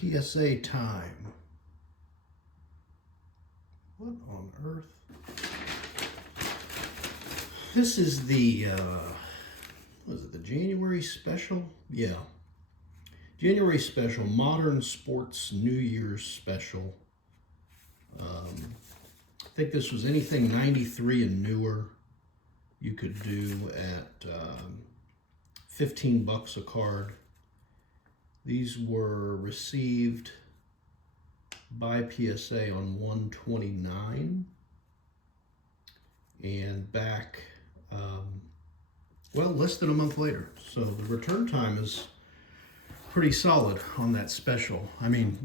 PSA time. What on earth? This is the, was it the January special? Yeah. January special, Modern Sports New Year's special. I think this was anything 93 and newer you could do at $15 a card. These were received by PSA on 1/29 and back, well, less than a month later. So the return time is pretty solid on that special. I mean,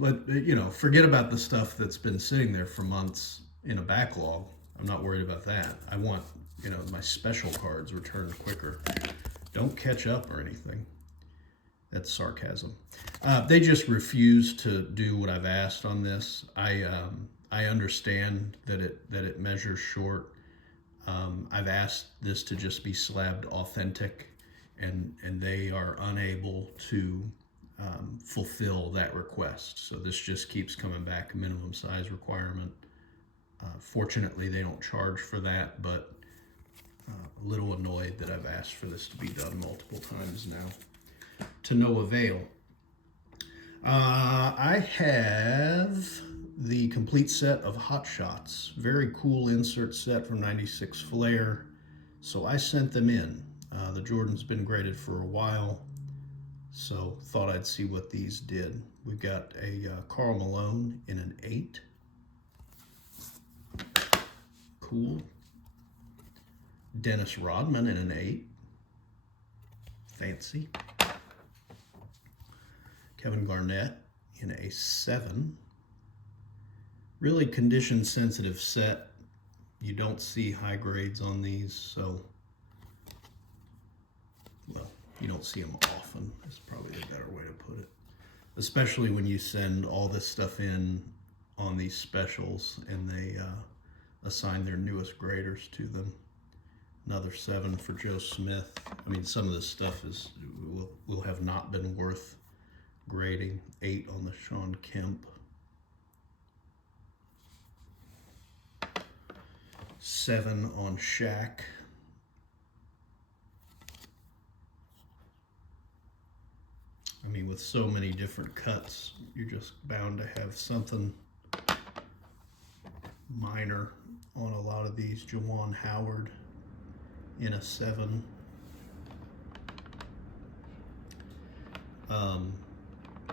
forget about the stuff that's been sitting there for months in a backlog. I'm not worried about that. I want, my special cards returned quicker. Don't catch up or anything. That's sarcasm. They just refuse to do what I've asked on this. I understand that it measures short. I've asked this to just be slabbed authentic, and they are unable to fulfill that request. So this just keeps coming back, minimum size requirement. Fortunately, they don't charge for that, but a little annoyed that I've asked for this to be done multiple times now, to no avail. I have the complete set of Hot Shots. Very cool insert set from 96 Flair. So I sent them in. The Jordan's been graded for a while, so thought I'd see what these did. We've got a Karl Malone in an 8. Cool. Dennis Rodman in an 8. Fancy. Kevin Garnett in a 7. Really condition sensitive set. You don't see high grades on these, so, well, you don't see them often. That's probably a better way to put it. Especially when you send all this stuff in on these specials and they assign their newest graders to them. Another 7 for Joe Smith. I mean, some of this stuff will have not been worth grading. 8 on the Sean Kemp. 7 on Shaq. I mean, with so many different cuts, you're just bound to have something minor on a lot of these. Jawan Howard in a 7.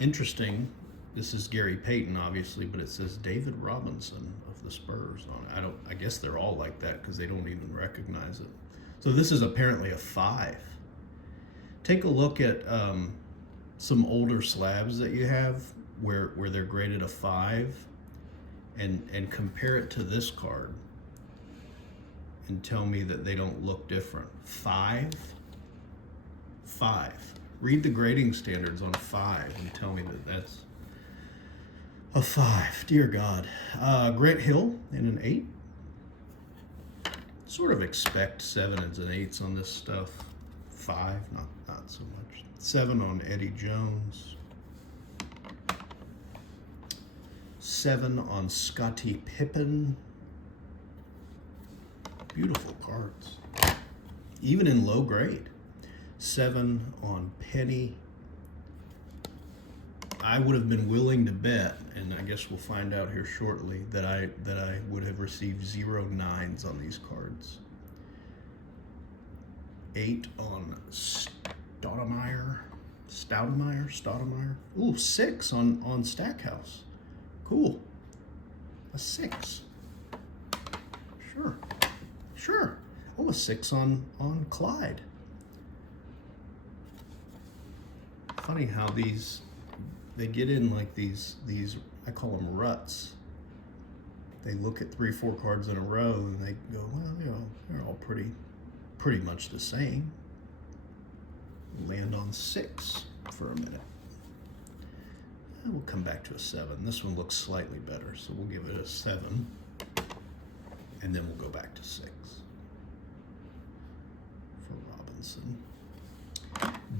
Interesting, this is Gary Payton, obviously, but it says David Robinson of the Spurs on it. I guess they're all like that because they don't even recognize it. So this is apparently a 5. Take a look at some older slabs that you have where they're graded a 5 and compare it to this card and tell me that they don't look different. 5. Read the grading standards on 5 and tell me that that's a 5. Dear God. Grant Hill in an 8. Sort of expect 7s and 8s on this stuff. 5, not so much. 7 on Eddie Jones. 7 on Scottie Pippen. Beautiful cards. Even in low grade. 7 on Penny. I would have been willing to bet, and I guess we'll find out here shortly, that I would have received 0 9s on these cards. 8 on Stoudemire. Ooh, 6 on Stackhouse. Cool. A 6. Sure. Oh, a 6 on Clyde. Funny how they get in like these, I call them ruts. They look at 3, 4 cards in a row and they go, well, they're all pretty much the same. Land on 6 for a minute. And we'll come back to a 7. This one looks slightly better, so we'll give it a 7. And then we'll go back to 6 for Robinson.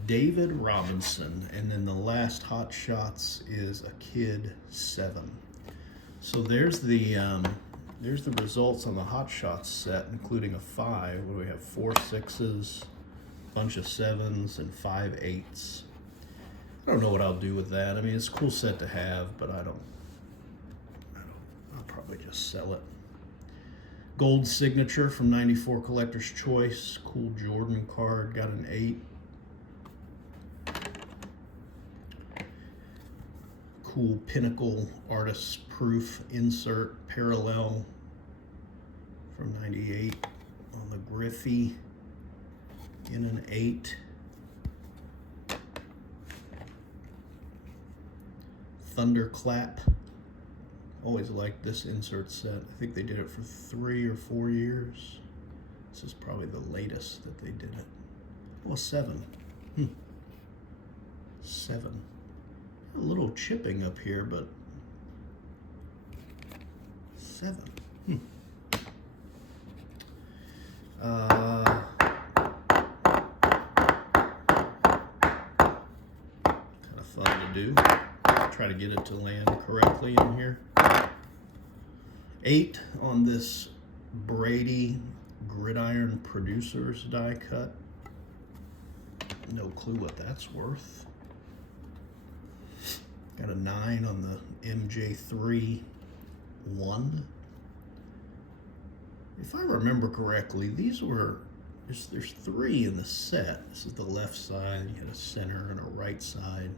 David Robinson, and then the last Hot Shots is a Kid 7. So there's the results on the Hot Shots set, including a 5. What do we have? 4 6s, bunch of 7s, and 5 8s. I don't know what I'll do with that. I mean, it's a cool set to have, but I'll probably just sell it. Gold signature from 94 Collector's Choice. Cool Jordan card. Got an 8. Cool Pinnacle Artist's Proof insert parallel from 98 on the Griffey in an 8. Thunderclap. Always liked this insert set. I think they did it for 3 or 4 years. This is probably the latest that they did it. Oh, 7. 7. A little chipping up here, but 7. Kind of fun to do. Try to get it to land correctly in here. 8 on this Brady Gridiron Producers die cut. No clue what that's worth. Got a 9 on the MJ3 1. If I remember correctly, these were, there's 3 in the set. This is the left side, you had a center and a right side.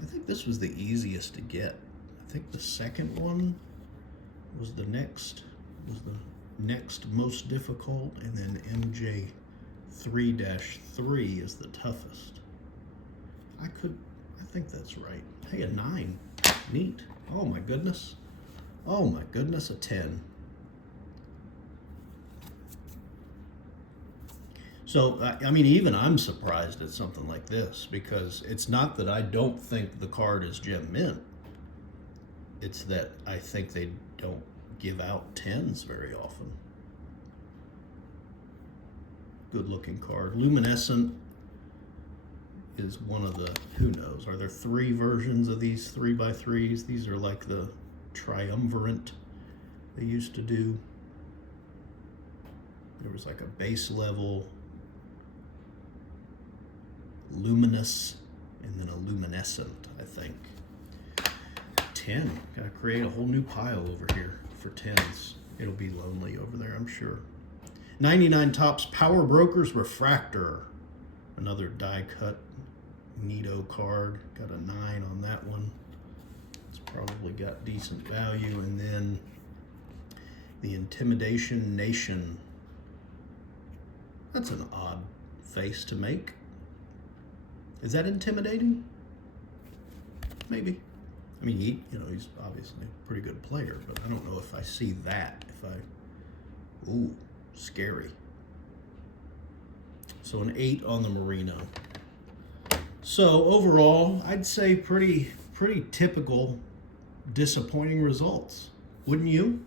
I think this was the easiest to get. I think the second one was the next most difficult, and then MJ3-3 is the toughest. I think that's right. Hey, a 9. Neat. Oh my goodness. Oh my goodness, a 10. So, I mean, even I'm surprised at something like this, because it's not that I don't think the card is gem mint. It's that I think they don't give out 10s very often. Good looking card. Luminescent is one of the, who knows, are there 3 versions of these 3x3s? These are like the triumvirate they used to do. There was like a base level, luminous, and then a luminescent, I think. 10. Gotta create a whole new pile over here for 10s. It'll be lonely over there, I'm sure. 99 Topps Power Brokers Refractor. Another die cut Nito card. Got a 9 on that one. It's probably got decent value. And then the Intimidation Nation. That's an odd face to make. Is that intimidating? Maybe. I mean, he's obviously a pretty good player, but I don't know if I see that. Ooh, scary. So an 8 on the Merino. So overall, I'd say pretty typical disappointing results. Wouldn't you?